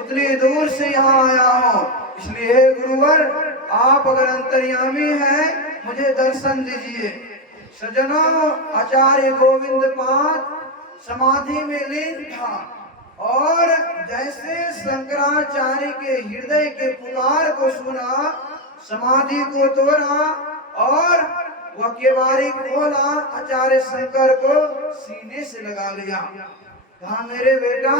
उतनी दूर से यहाँ आया हूँ, इसलिए हे गुरुवर आप अगर अंतर्यामी हैं मुझे दर्शन दीजिए। सज्जनों, आचार्य गोविंद पाद समाधि में लीन था और जैसे शंकराचार्य के हृदय के पुकार को सुना, समाधि को तोड़ा और वह केवाड़ी खोला, आचार्य शंकर को सीने से लगा लिया। कहा मेरे बेटा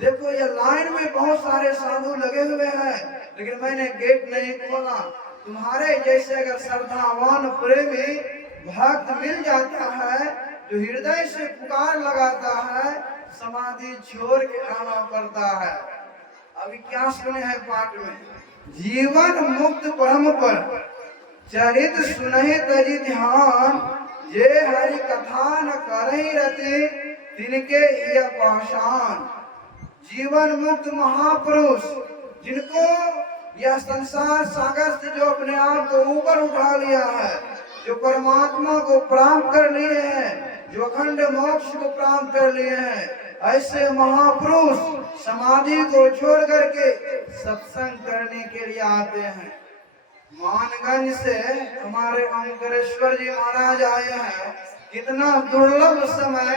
देखो ये लाइन में बहुत सारे साधु लगे हुए हैं, लेकिन मैंने गेट नहीं खोला। तुम्हारे जैसे अगर श्रद्धावान प्रेमी भक्त मिल जाता है जो हृदय से पुकार लगाता है, समाधि छोड़ के आना पड़ता है। अभी क्या सुने हैं पाठ में, जीवन मुक्त ब्रह्म पर चरित सुनहि तजि ध्यान, जे हरि कथा न करहि रति तिनके यह पाषाण। जीवन मुक्त महापुरुष जिनको यह संसार सागर से जो अपने आप को ऊपर उठा लिया है, जो परमात्मा को प्राप्त कर लिए हैं, जो अखंड मोक्ष को प्राप्त कर लिए हैं, ऐसे महापुरुष समाधि को छोड़ करके सत्संग करने के लिए आते हैं। मानगंज से हमारे ओंकारेश्वर जी महाराज आए हैं। कितना दुर्लभ समय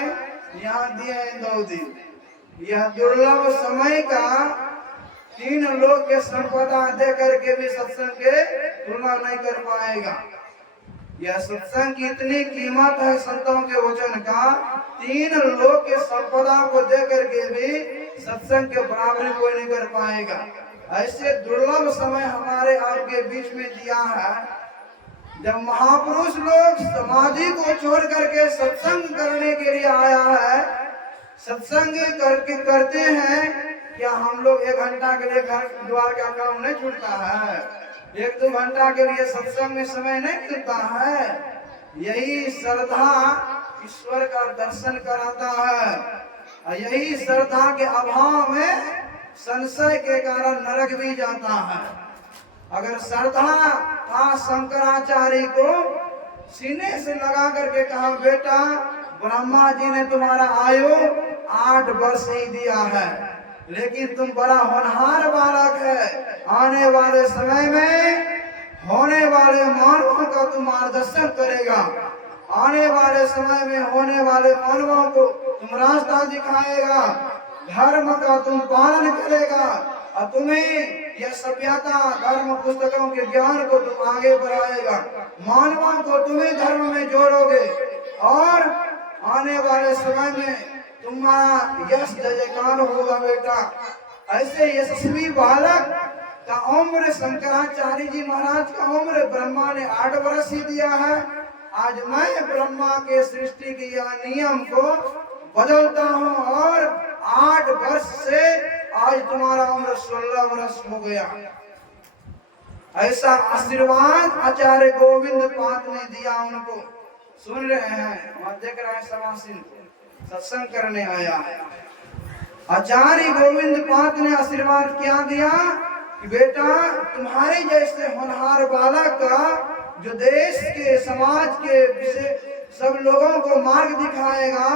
यहाँ दिए हैं 2 दिन। यह दुर्लभ समय का 3 लोग के संपदा दे करके भी सत्संग के तुलना नहीं कर पाएगा। यह सत्संग की इतनी कीमत है संतों के वचन का, 3 लोग के संपदा को दे करके भी सत्संग के बराबरी कोई नहीं कर पाएगा। ऐसे दुर्लभ समय हमारे आपके बीच में दिया है, जब महापुरुष लोग समाधि को छोड़ करके सत्संग करने के लिए आया है। सत्संग करके करते हैं क्या हम लोग 1 घंटा के लिए घर द्वार का काम नहीं छूटता है, 1-2 घंटा के लिए सत्संग में समय नहीं मिलता है। यही श्रद्धा ईश्वर का दर्शन कराता है, यही श्रद्धा के अभाव में संशय के कारण नरक भी जाता है। अगर श्रद्धा था शंकराचार्य को सीने से लगा करके कहा बेटा ब्रह्मा जी ने तुम्हारा आयु 8 वर्ष ही दिया है, लेकिन तुम बड़ा होनहार बालक है, आने वाले समय में होने वाले मानवों का तुम मार्गदर्शन करेगा, आने वाले समय में होने वाले मानवों को तुम रास्ता दिखाएगा, धर्म का तुम पालन करेगा और तुम्हें यह सभ्यता धर्म पुस्तकों के ज्ञान को तुम आगे बढ़ाएगा, मानवों को तुम्हें धर्म में जोड़ोगे और आने वाले समय में तुम्हारा यश जयकार होगा बेटा। ऐसे यशस्वी बालक का उम्र शंकराचार्य जी महाराज का उम्र ब्रह्मा ने 8 वर्ष ही दिया है। आज मैं ब्रह्मा के सृष्टि के यह नियम को बदलता हूँ और 8 वर्ष से आज तुम्हारा उम्र 16 वर्ष हो गया। ऐसा आशीर्वाद आचार्य गोविंद पाद ने दिया उनको। सुन रहे हैं, और देख रहे हैं समासीन को सत्संग करने आया है। आचार्य गोविंद पाद ने आशीर्वाद क्या दिया कि बेटा तुम्हारे जैसे होनहार बालक का जो देश के समाज के विषय सब लोगों को मार्ग दिखाएगा,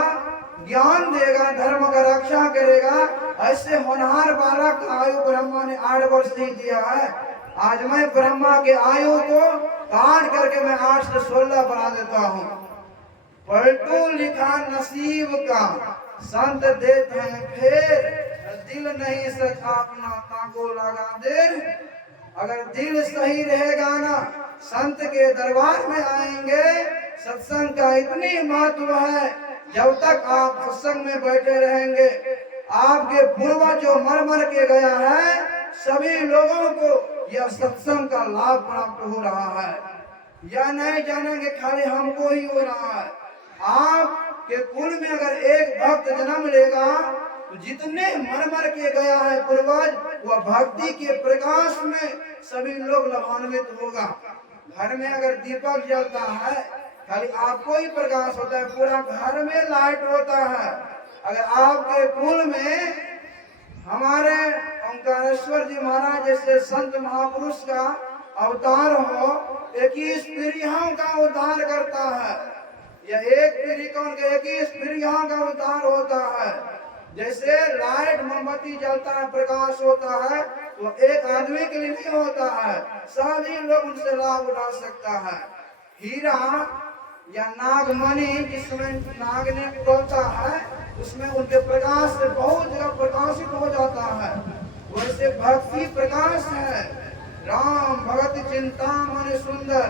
ज्ञान देगा, धर्म का रक्षा करेगा, ऐसे होनहार बालक का आयु ब्रह्मा ने 8 वर्ष ही दिया है। आज मैं ब्रह्मा के आयु को काट करके मैं 8 से 16 बढ़ा देता हूँ। पलटू लिखा नसीब का संत देते हैं फेर, दिल नहीं सका अपना ताको लगा दे। अगर दिल सही रहेगा ना, संत के दरबार में आएंगे। सत्संग का इतनी महत्व है, जब तक आप सत्संग में बैठे रहेंगे आपके पूर्वज जो मर मर के गया है सभी लोगों को यह सत्संग का लाभ प्राप्त हो रहा है। यह नहीं जानेंगे खाली हमको ही हो रहा है। आपके कुल में अगर एक भक्त जन्म लेगा तो जितने मर मर के गया है पूर्वज, वह भक्ति के प्रकाश में सभी लोग लाभान्वित होगा। घर में अगर दीपक जलता है खाली आपको ही प्रकाश होता है, पूरा घर में लाइट होता है। अगर आपके कुल में हमारे ओंकारेश्वर जी महाराज जैसे संत महापुरुष का अवतार हो, 21 पीढ़ियों का उद्धार करता है। यह एक पीढ़ी कौन के 21 पीढ़ियों का उद्धार होता है। जैसे लाइट मोमबत्ती जलता है, प्रकाश होता है, तो एक आदमी के लिए नहीं होता है, सभी लोग उनसे लाभ उठा सकता है। हीरा या नागमणि जिसमें नाग ने बोलता है, उसमें उनके प्रकाश से बहुत जगह प्रकाशित हो जाता है। वैसे भक्ति प्रकाश है। राम भगत चिंता मन सुंदर,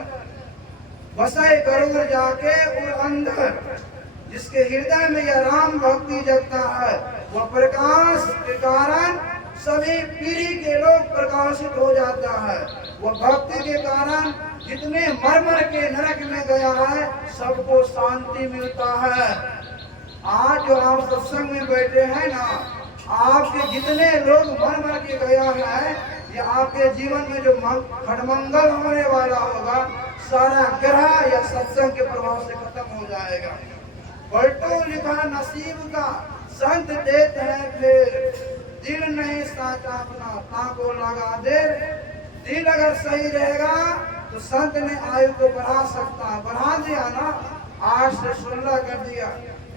बसाए गरुड़ जाके और अंदर। जिसके हृदय में यह राम भक्ति जगता है, वह प्रकाश के कारण सभी पीढ़ी के लोग प्रकाशित हो जाता है। वह भक्ति के कारण जितने मर के नरक में गया है, सबको शांति मिलता है। आज जो आप सत्संग में बैठे हैं ना, आपके जितने लोग मर के गया है, ये आपके जीवन में जो खड़मंगल होने वाला होगा, सारा ग्रह या सत्संग के प्रभाव से खत्म हो जाएगा। पलटो लिखा नसीब का, संत देते हैं फिर, दिल नहीं साचा अपना ताको लगा दे। दिल अगर सही रहेगा तो संत ने आयु को बढ़ा सकता, बढ़ा दिया ना, 8 से 16 कर दिया।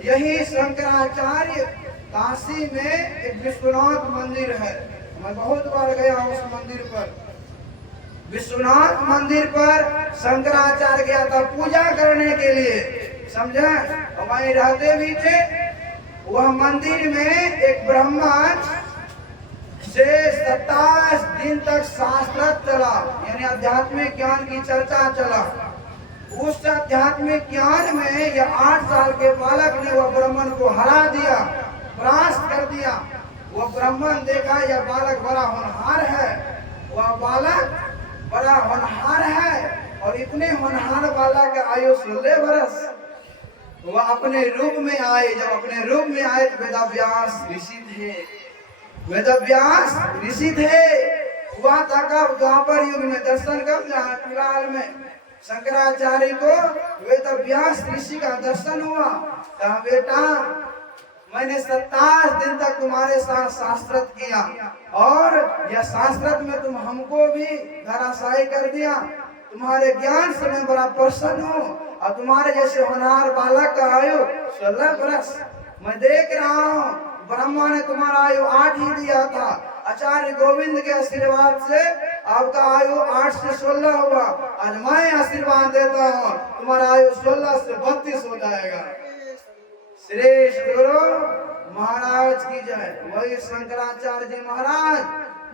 यही शंकराचार्य काशी में एक विश्वनाथ मंदिर है, मैं बहुत बार गया उस मंदिर पर। विश्वनाथ मंदिर पर शंकराचार्य गया था पूजा करने के लिए, समझे, और वहीं रहते भी थे। वह मंदिर में एक ब्राह्मण से 27 दिन तक शास्त्र चला, यानी आध्यात्मिक ज्ञान की चर्चा चला। उस आध्यात्मिक ज्ञान में यह 8 साल के बालक ने वह ब्राह्मण को हरा दिया, परास्त कर दिया। वह ब्राह्मण देखा यह बालक बड़ा होनहार है, वह बालक बड़ा होनहार है, और इतने होनहार बालक का आयु 16 वर्ष। वह अपने रूप में आए, जब अपने रूप में आए तो वेदव्यास ऋषि थे। वेदव्यास ऋषि थे। हुआ था कब? द्वापर युग में। दर्शन कब? फिलहाल में शंकराचार्य को वेदव्यास ऋषि का दर्शन हुआ। कहा, बेटा मैंने 27 दिन तक तुम्हारे साथ शास्त्र किया, और यह शास्त्र में तुम हमको भी धराशायी कर दिया। तुम्हारे ज्ञान से मैं बड़ा प्रसन्न हूँ, और तुम्हारे जैसे होनहार बालक का आयु 16 वर्ष। मैं देख रहा हूँ ब्रह्मा ने तुम्हारा आयु 8 ही दिया था, आचार्य गोविंद के आशीर्वाद से आपका आयु 8 से 16 हुआ। आज मैं आशीर्वाद देता हूँ, तुम्हारा आयु 16 से 32 हो जाएगा। श्रेष्ठ गुरु महाराज की जय। वही शंकराचार्य जी महाराज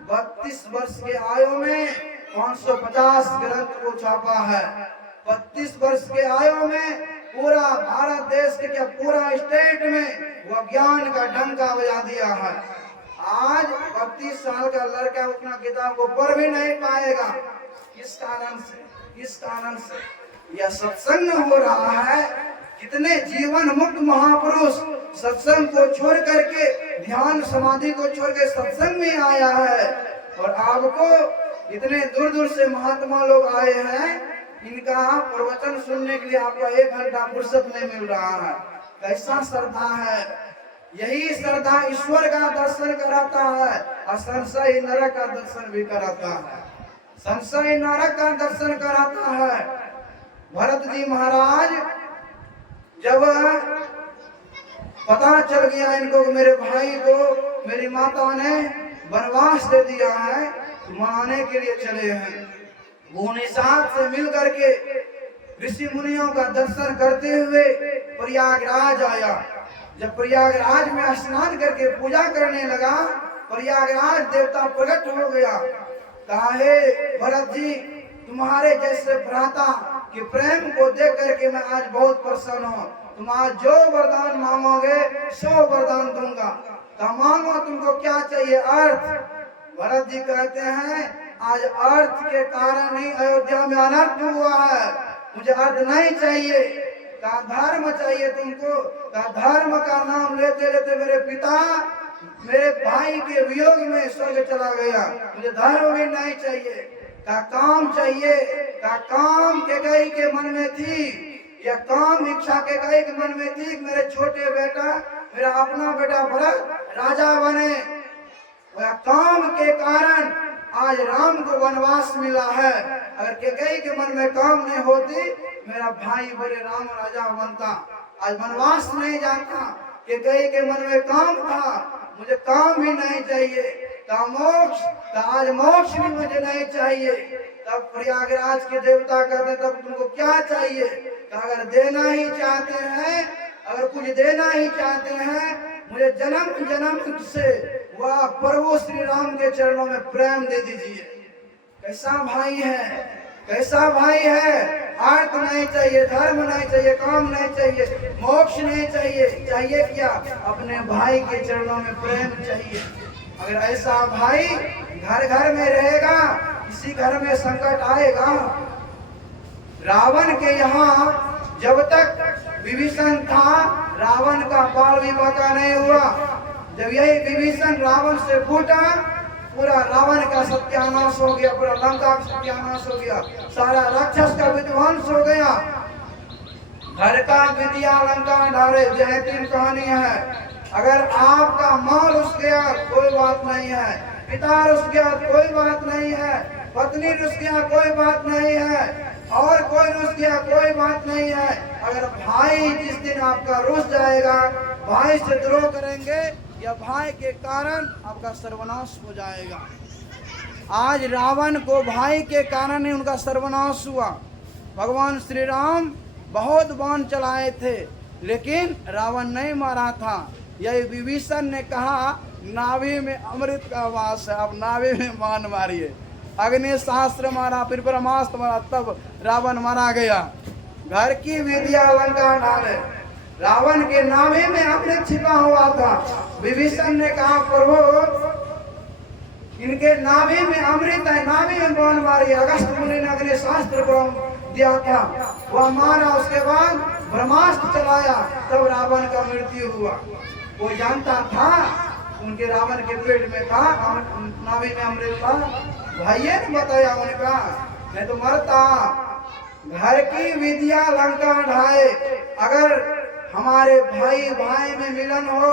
32 वर्ष के आयु में 550 ग्रंथ को छापा है। 32 वर्ष के आयु में पूरा भारत देश के, क्या पूरा स्टेट में वह ज्ञान का डंका बजा दिया है। आज 32 साल का लड़का उतना किताब को पढ़ भी नहीं पाएगा। किस कारण से? किस कारण से? यह सत्संग हो रहा है। कितने जीवन मुक्त महापुरुष सत्संग को छोड़ करके, ध्यान समाधि को छोड़ के सत्संग में आया है, और आपको इतने दूर दूर से महात्मा लोग आए हैं, इनका प्रवचन सुनने के लिए आपको 1 घंटा फुर्सत नहीं मिल रहा है। कैसा श्रद्धा है! यही श्रद्धा ईश्वर का दर्शन कराता है, और संशय नरक का दर्शन भी कराता है। संशय नरक का दर्शन कराता है। भरत जी महाराज जब पता चल गया इनको कि मेरे भाई को मेरी माता ने वनवास दे दिया है, मनाने के लिए चले हैं। भुवनेश्वर से मिल करके ऋषि मुनियों का दर्शन करते हुए प्रयागराज आया। जब प्रयागराज में स्नान करके पूजा करने लगा, प्रयागराज देवता प्रकट हो गया। कहा, हे भरत जी, तुम्हारे जैसे भ्राता के प्रेम को देख करके मैं आज बहुत प्रसन्न हूँ। तुम आज जो वरदान मांगोगे सो वरदान दूंगा। कहा, मांगो, तुमको क्या चाहिए? अर्थ। भरत जी कहते हैं, आज अर्थ के कारण ही अयोध्या में अनर्थ हुआ है, मुझे अर्थ नहीं चाहिए। कहा, धर्म चाहिए तुमको? कहा, धर्म का नाम लेते लेते मेरे पिता मेरे भाई के वियोग में स्वर्ग चला गया, मुझे धर्म भी नहीं चाहिए। कहा, काम चाहिए? कहा, काम केकई के मन में थी, यह काम इच्छा केकई के मन में थी, मेरे छोटे बेटा, मेरा अपना बेटा भरत राजा बने। वह काम के कारण आज राम को वनवास मिला है। अगर केकई के मन में काम नहीं होती, मेरा भाई बड़े राम राजा बनता, आज वनवास नहीं जाता। कि कई के मन में काम था, मुझे काम भी नहीं चाहिए, का मोक्ष, का आज मोक्ष भी मुझे नहीं चाहिए। तब प्रयागराज के देवता कहते तब तुमको क्या चाहिए? अगर देना ही चाहते हैं, अगर कुछ देना ही चाहते हैं, मुझे जन्म जन्म से वह प्रभु श्री राम के चरणों में प्रेम दे दीजिए। कैसा भाई है, कैसा भाई है। अर्थ नहीं चाहिए, धर्म नहीं चाहिए, काम नहीं चाहिए, मोक्ष नहीं चाहिए, चाहिए क्या? अपने भाई के चरणों में प्रेम चाहिए। अगर ऐसा भाई घर घर में रहेगा, किसी घर में संकट आएगा। रावण के यहाँ जब तक विभीषण था, रावण का बाल विवाह का नहीं हुआ। जब यही विभीषण रावण से फूटा, पूरा रावण का सत्यानाश हो गया, पूरा लंका का सत्यानाश हो गया, सारा राक्षस का विध्वंस हो गया। घर का विद्या लंका ढाले, जयतीन कहानी है। अगर आपका मां रुस गया कोई बात नहीं है, पिता रुस गया कोई बात नहीं है, पत्नी रुस गया कोई बात नहीं है, और कोई रुस गया कोई बात नहीं है। अगर भाई जिस दिन आपका रुस जाएगा, भाई से द्रोह करेंगे या भाई के कारण आपका सर्वनाश हो जाएगा। आज रावण को भाई के कारण ही उनका सर्वनाश हुआ। भगवान श्री राम बहुत बाण चलाए थे, लेकिन रावण नहीं मारा था। यही विभीषण ने कहा नाभि में अमृत का वास है, अब नाभि में बाण मारिए। अग्नि शास्त्र मारा, फिर ब्रह्मास्त्र मारा, तब रावण मारा गया। घर की विद्या लंका ढाले, रावण के नाभि में अमृत छिपा हुआ था। विभीषण ने कहा प्रभु इनके नाभि में अमृत है, नाभि में बाण मारिए। अगस्त मुनि ने अग्नि शास्त्र को दिया था, वह मारा, उसके बाद ब्रह्मास्त्र चलाया, तब रावण का मृत्यु हुआ। वो जानता था उनके रावण के पेट में था, नाभि में अमृत था, भाइये ने बताया उनका, नहीं तो मरता। घर की विद्या लंका ढाए। अगर हमारे भाई भाई में मिलन हो,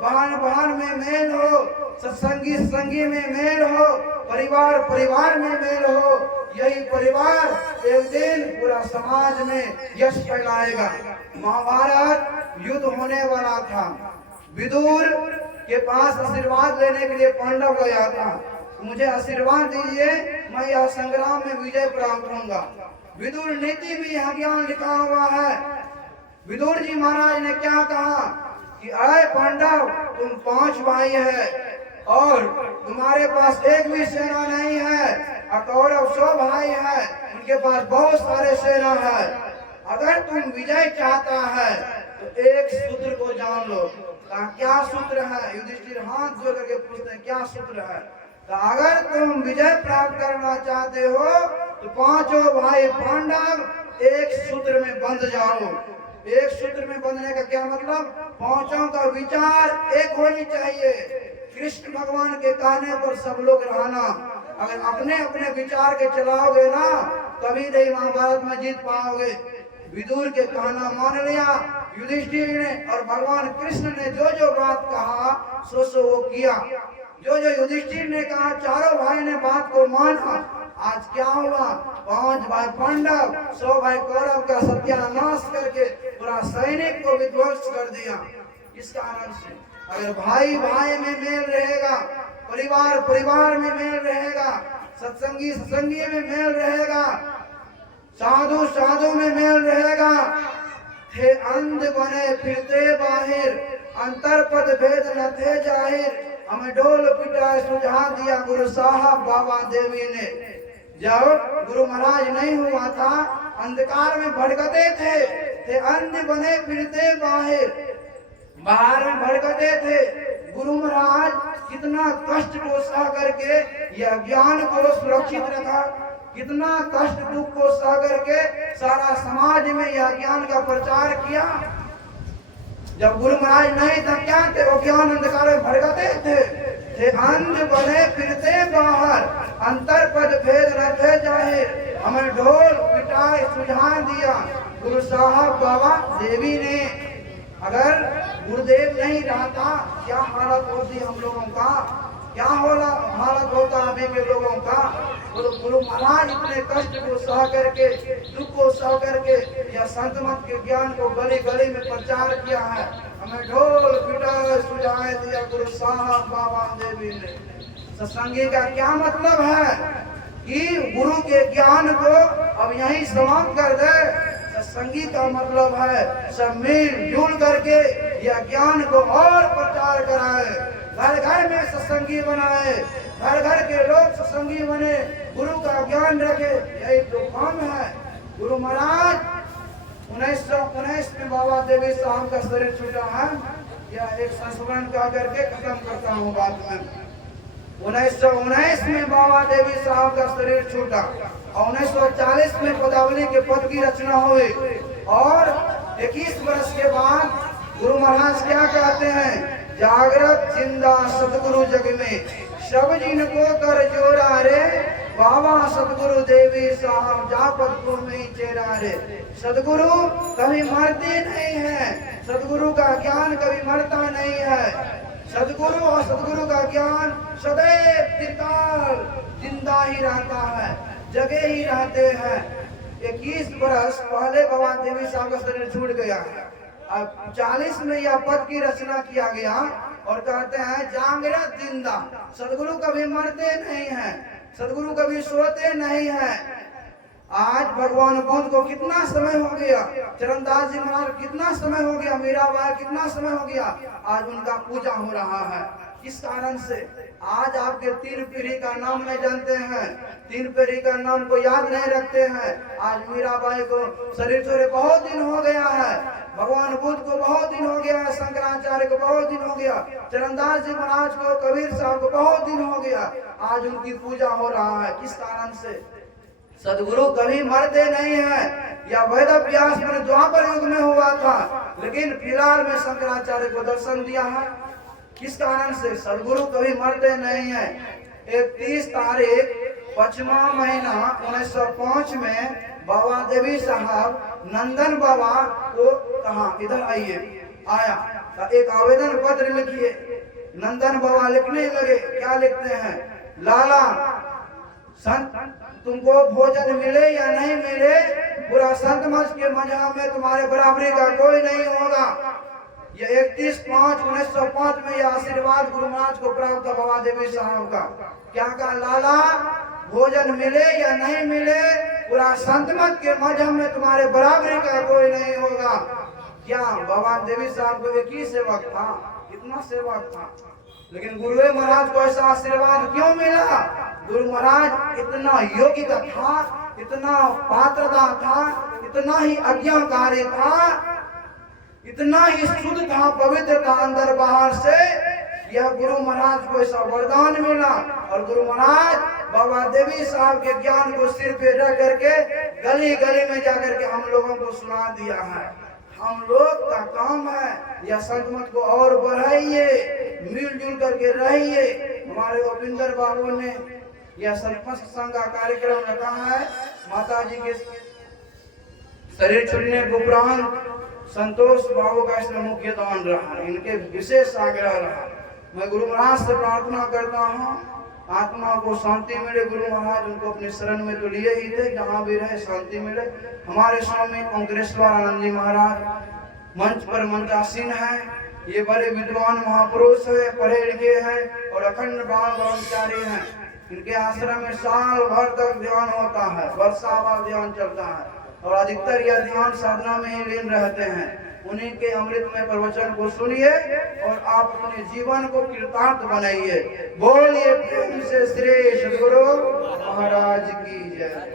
बहन बहन में मेल हो, सत्संगी संगी में मेल हो, परिवार परिवार में मेल हो, यही परिवार एक दिन पूरा समाज में यश फैलाएगा। महाभारत युद्ध होने वाला था, विदुर के पास आशीर्वाद लेने के लिए पांडव गया था, मुझे आशीर्वाद दीजिए, मैं यह संग्राम में विजय प्राप्त होऊंगा। विदुर नीति में यह ज्ञान लिखा हुआ है। विदुर जी महाराज ने क्या कहा कि अरे पांडव तुम 5 भाई है और तुम्हारे पास एक भी सेना नहीं है, कौरव 100 भाई है, उनके पास बहुत सारे सेना है। अगर तुम विजय चाहता है तो एक सूत्र को जान लो। क्या सूत्र है? युधिष्ठिर हाथ जोड़ करके पूछते हैं क्या सूत्र है? तो अगर तुम विजय प्राप्त करना चाहते हो तो 5 भाई पांडव एक सूत्र में बंध जाओ। एक सूत्र में बंधने का क्या मतलब? 5 का विचार एक होनी चाहिए। कृष्ण भगवान के कहने पर सब लोग रहना। अगर अपने अपने विचार के चलाओगे ना, कभी नहीं महाभारत में जीत पाओगे। विदुर के कहना मान लिया युधिष्ठिर ने, और भगवान कृष्ण ने जो जो बात कहा सो वो किया। जो जो युधिष्ठिर ने कहा, चारों भाई ने बात को माना। आज क्या हुआ? 5 भाई पांडव 100 भाई कौरव का सत्यानाश करके पूरा सैनिक को विध्वंस कर दिया। इस कारण से अगर भाई भाई में मेल रहेगा, परिवार परिवार में मेल रहेगा, सत्संगी सत्संगी में मेल रहेगा, साधु साधु में मेल रहेगा। थे अंध बने फिरते बाहिर, अंतर पद भेद न थे जाहिर, हमें ढोल पिटाए सुझा दिया गुरु साहब बाबा देवी ने। जब गुरु महाराज नहीं हुआ था, अंधकार में भटकते थे अंध बने फिरते बाहर, बाहर में भटकते थे। गुरु महाराज कितना कष्ट को सह करके यह ज्ञान को सुरक्षित रखा, कितना कष्ट दुख को सह करके सारा समाज में यह ज्ञान का प्रचार किया। जब गुरु महाराज नहीं था क्या थे? वो ज्ञान अंधकार में भटकते थे अंध बने फिरते बाहर, अंतर पद भेद न थे जाहिर, हमें ढोल पिटाई सुझा दिया गुरु साहब बाबा देवी ने। अगर गुरुदेव नहीं रहता क्या हालत होती हम लोगों का? क्या हालत होता अभी के लोगों का? तो गुरु महाराज इतने कष्ट को सह करके, दुख को सह करके यह संत मत के ज्ञान को गली गली में प्रचार किया है। हमें ढोल पिटार सुझाए दिया गुरु साहब बाबा देवी ने। सत्संगी का क्या मतलब है कि गुरु के ज्ञान को अब यहीं समाप्त कर दे। सत्संगी का मतलब है सब मिलजुल करके यह ज्ञान को और प्रचार कराए, घर घर में सत्संगी बनाए, घर घर के लोग सत्संगी बने, गुरु का ज्ञान रखे, यही तो काम है। गुरु महाराज 1919 में बाबा देवी साहब का शरीर छूटा है। यह एक संस्मरण का करके खत्म करता हूँ बात में। 1919 में बाबा देवी साहब का शरीर छूटा और 1940 में पदावली के पद की रचना हुई और 21 वर्ष के बाद गुरु महाराज क्या कहते हैं, जागृत जिंदा सतगुरु जग में सब जिनको कर जोड़ा रे, बाबा सतगुरु देवी साहब जापत को में चेरा रे। सतगुरु कभी मरते नहीं है, सतगुरु का ज्ञान कभी मरता नहीं है। सतगुरु और सतगुरु का ज्ञान सदैव चिरकाल जिंदा ही रहता है, जगे ही रहते हैं। 21 वर्ष पहले बाबा देवी साहब का शरीर छूट गया, अब 40 में यह पद की रचना किया गया और कहते हैं जागृत जिंदा। सतगुरु कभी मरते नहीं हैं, सतगुरु कभी सोते नहीं हैं। आज भगवान बुद्ध को कितना समय हो गया, चरणदास जी महाराज कितना समय हो गया, मीराबाई कितना समय हो गया, आज उनका पूजा हो रहा है। किस कारण से? आज आपके 3 पीढ़ी का नाम नहीं जानते हैं, 3 पीढ़ी का नाम को याद नहीं रखते हैं। आज मीराबाई को शरीर छोड़े बहुत दिन हो गया है, भगवान बुद्ध को बहुत दिन हो गया है, शंकराचार्य को बहुत दिन हो गया, चरणदास जी महाराज को, कबीर साहब को बहुत दिन हो गया। आज उनकी पूजा हो रहा है। किस कारण से? सदगुरु कभी मरते नहीं है। या वेद व्यास में द्वापर युग में हुआ था, लेकिन फिलहाल में शंकराचार्य को दर्शन दिया है। किस कारण से? सदगुरु कभी मरते नहीं है। 31 तारीख 5वां महीना 1905 में बाबा देवी साहब नंदन बाबा को कहा इधर आइए, आया, एक आवेदन पत्र लिखिए। नंदन बाबा लिखने लगे, क्या लिखते हैं, लाला संत तुमको भोजन मिले या नहीं मिले, पूरा संत मत के मजहब में तुम्हारे बराबरी का कोई नहीं होगा। ये 31/5/1905 में यह आशीर्वाद गुरु महाराज को प्राप्त था बाबा देवी साहब का। क्या कहा, लाला भोजन मिले या नहीं मिले, पूरा संत मत के मजहब में तुम्हारे बराबरी का कोई नहीं होगा। क्या बाबा देवी साहब को एक ही सेवक था, इतना सेवक था, लेकिन गुरु महाराज को ऐसा आशीर्वाद क्यों मिला? गुरु महाराज इतना योग्य था, इतना पात्रता था, इतना ही आज्ञाकारी था, इतना ही शुद्ध था, पवित्र था अंदर बाहर से। यह गुरु महाराज को ऐसा वरदान मिला और गुरु महाराज बाबा देवी साहब के ज्ञान को सिर पे रख करके गली गली में जाकर के हम लोगों को सुना दिया है। हम लोग का काम है यह संगमत को और बढ़ाइए, मिलजुल करके रहिए। हमारे गोविंदर बाबू ने यह संगमत संघ का कार्यक्रम रखा है। माता जी के शरीर छूटने के उपरांत संतोष बाबू का इसमें मुख्य दान रहा, इनके विशेष आग्रह रहा। मैं गुरु महाराज से प्रार्थना करता हूँ आत्मा को शांति मिले। गुरु महाराज उनको अपने शरण में तो लिए ही थे, जहाँ भी रहे शांति मिले। हमारे स्वामी ओंकारेश्वर आनंद जी महाराज मंच पर मंचासीन है। ये बड़े विद्वान महापुरुष है, पढ़े लिखे हैं और अखंड बाल ब्रह्मचारी हैं। इनके आश्रम में साल भर तक ध्यान होता है, वर्षावार ध्यान चलता है और अधिकतर यह ध्यान साधना में ही लीन रहते हैं। उन्हीं के अमृतमय प्रवचन को सुनिए और आप अपने जीवन को कृतार्थ बनाइए। बोलिए प्रेम से श्री सद्गुरु महाराज की जय।